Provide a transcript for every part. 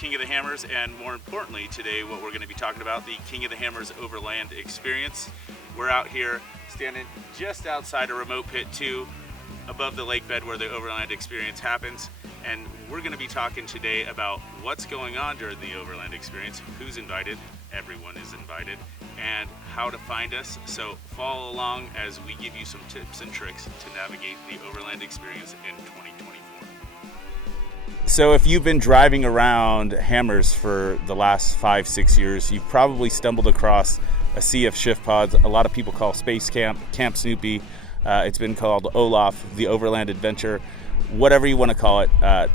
King of the Hammers, and more importantly today what we're going to be talking about, the King of the Hammers Overland Experience. We're out here standing just outside of Remote Pit 2 above the lake bed where the Overland Experience happens, and we're going to be talking today about what's going on during the Overland Experience, who's invited, everyone is invited, and how to find us. So follow along as we give you some tips and tricks to navigate the Overland Experience in 2024. So if you've been driving around Hammers for the last 5-6 years, you've probably stumbled across a sea of Shiftpods. A lot of people call Space Camp, Camp Snoopy. It's been called Olaf, the Overland Adventure, whatever you want to call it.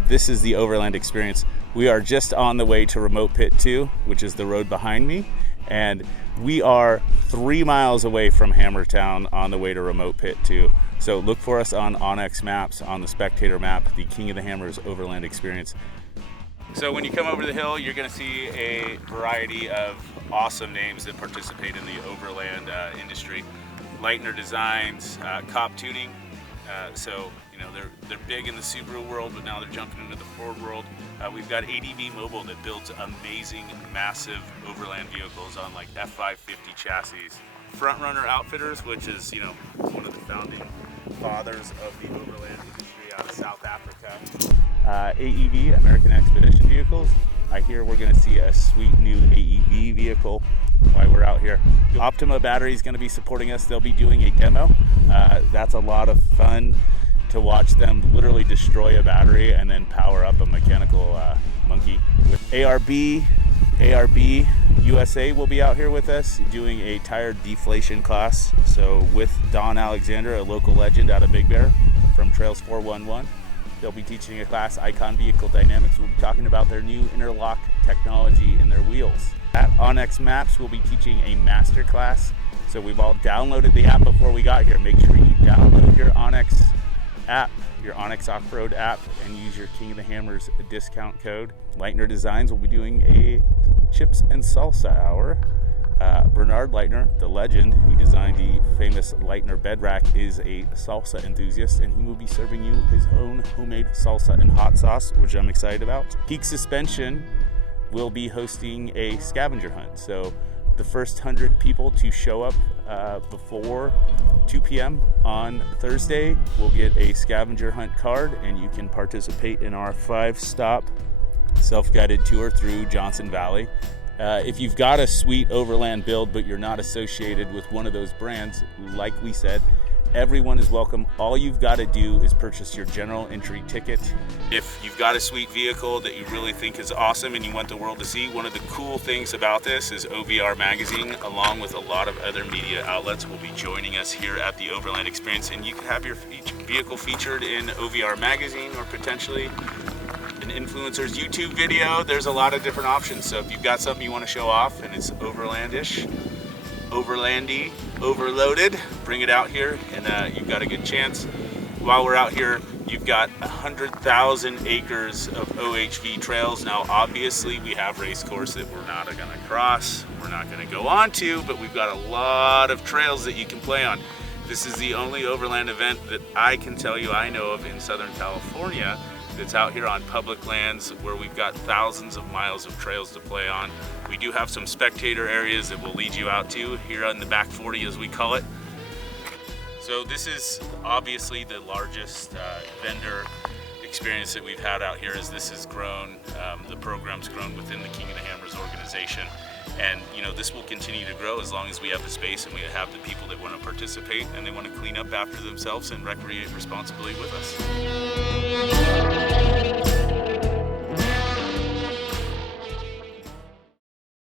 This is the Overland Experience. We are just on the way to Remote Pit 2, which is the road behind me, and we are 3 miles away from Hammertown on the way to Remote Pit 2. So look for us on Onyx Maps, on the Spectator map, the King of the Hammers Overland Experience. So when you come over the hill, you're going to see a variety of awesome names that participate in the overland industry. Lightner Designs, Cop Tuning. So you know they're big in the Subaru world, but now they're jumping into the Ford world. We've got ADV Mobile that builds amazing, massive overland vehicles on like F550 chassis. Frontrunner Outfitters, which is one of the founding fathers of the overland industry out of South Africa. AEV, American Expedition Vehicles. I hear we're going to see a sweet new AEV vehicle while we're out here. Optima Battery is going to be supporting us. They'll be doing a demo. That's a lot of fun to watch them literally destroy a battery and then power up a mechanical monkey. With ARB USA will be out here with us doing a tire deflation class. So with Don Alexander, a local legend out of Big Bear from Trails 411. They'll be teaching a class, Icon Vehicle Dynamics. We'll be talking about their new interlock technology in their wheels. At Onyx Maps, we'll be teaching a master class. So we've all downloaded the app before we got here. Make sure you download your Onyx app, your Onyx Off-Road app, and use your King of the Hammers discount code. Lightner Designs will be doing a Chips and Salsa Hour. Bernard Leitner, the legend who designed the famous Leitner bed rack, is a salsa enthusiast, and he will be serving you his own homemade salsa and hot sauce, which I'm excited about. Peak Suspension will be hosting a scavenger hunt. So the first 100 people to show up before 2 p.m. on Thursday will get a scavenger hunt card, and you can participate in our 5-stop self-guided tour through Johnson Valley. If you've got a sweet overland build but you're not associated with one of those brands, like we said, everyone is welcome. All you've got to do is purchase your general entry ticket. If you've got a sweet vehicle that you really think is awesome and you want the world to see, one of the cool things about this is OVR Magazine, along with a lot of other media outlets, will be joining us here at the Overland Experience, and you can have your vehicle featured in OVR Magazine or potentially an influencer's YouTube video. There's a lot of different options. So if you've got something you want to show off and it's overlandish, overlandy, overloaded, bring it out here, and you've got a good chance. While we're out here, you've got 100,000 acres of OHV trails. Now obviously we have race course that we're not going to cross, we're not going to go on to, but we've got a lot of trails that you can play on. This is the only overland event that I can tell you I know of in Southern California that's out here on public lands where we've got thousands of miles of trails to play on. We do have some spectator areas that we'll lead you out to here on the back 40, as we call it. So this is obviously the largest vendor experience that we've had out here, as this has grown. The program's grown within the King of the Hammers organization, and this will continue to grow as long as we have the space and we have the people that want to participate and they want to clean up after themselves and recreate responsibly with us.